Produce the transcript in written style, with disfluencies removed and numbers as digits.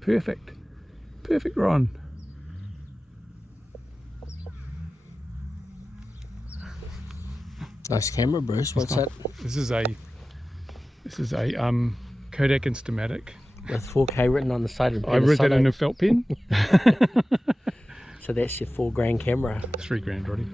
Perfect. Perfect, Ron. Nice camera, Bruce. What's that? This is a Kodak Instamatic. With 4K written on the side of the I wrote that in a felt pen. So that's your $4 grand camera. $3 grand, Roddy.